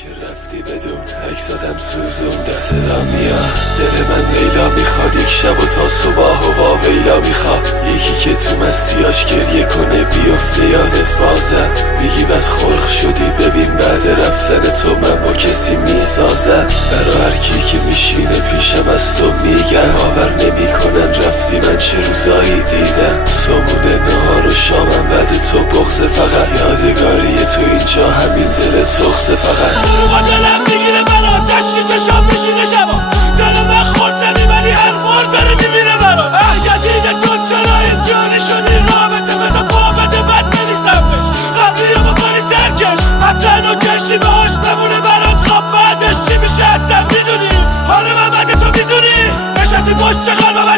که رفتی بدون عکس آدم سوزونده صدا میاد دل من لیلا میخواد یک شب و تا صبح و واویلا میخواد یکی که تو مسیاش گریه کنه بیفته یادت بازم میگی بد خلق شدی ببین بعد رفتن تو من با کسی میسازم برا هر کی که میشینه پیشم از تو میگن باور نمیکنن رفتی من چه روزایی دیدم صبحونه نهار و شامم بعد تو بغضه فقط یادگاری تو اینجا همین دل تخصه فقط رو با دلم میگیره برا تشتی چشام میشینه شبا دل من خورد نمیبری هر بار داره میبینه برا یزید تو چرا اینجوری شدی رابطه بزن پا بده بد نمیسمش قبلی رو بکنی ترکش اصلا و کشی باش بمونه برات خواب بعدش چی میشه اصلا میدونی حال من بعد تو میزونی نشستی پشت قلبم